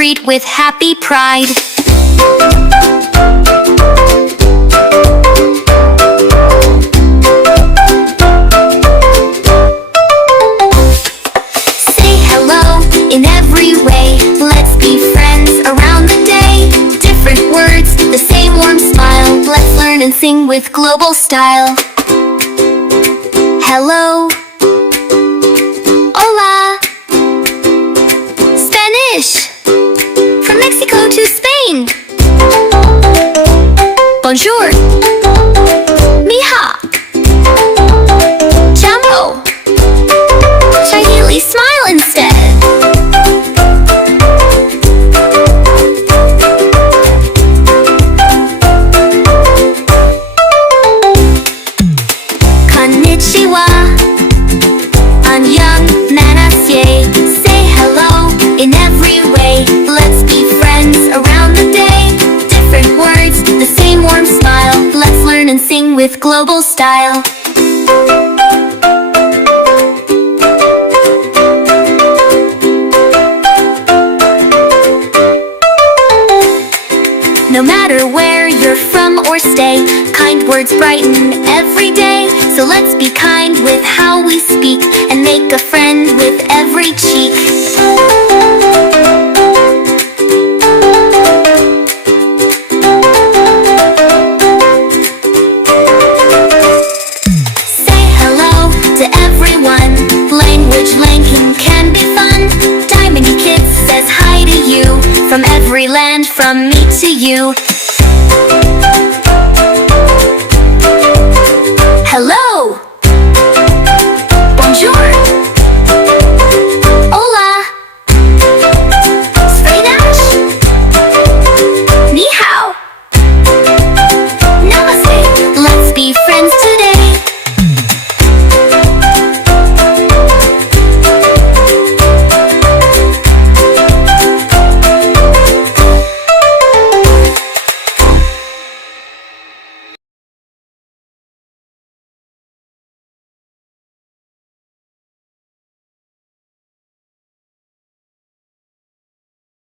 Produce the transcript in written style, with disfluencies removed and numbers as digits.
greet with happy pride. Say hello in every way. Let's be friends around the day. Different words, the same warm smile. Let's learn and sing with global style. Hello. Hola. Spanish. From Mexico to Spain. Bonjour. Mija. Jambo. Swahili, smile instead. Konnichiwa. Annyeong manasie. Say hello in every way. Let's be friends around the day. Different words, the same warm smile. Let's learn and sing with global style. No matter where you're from or stay, kind words brighten every day. So let's be kind with how we speak and make a friend with every cheek. Say hello to everyone. Language linking can be fun. DiamondDKids says hi to you. From every land, from me to you.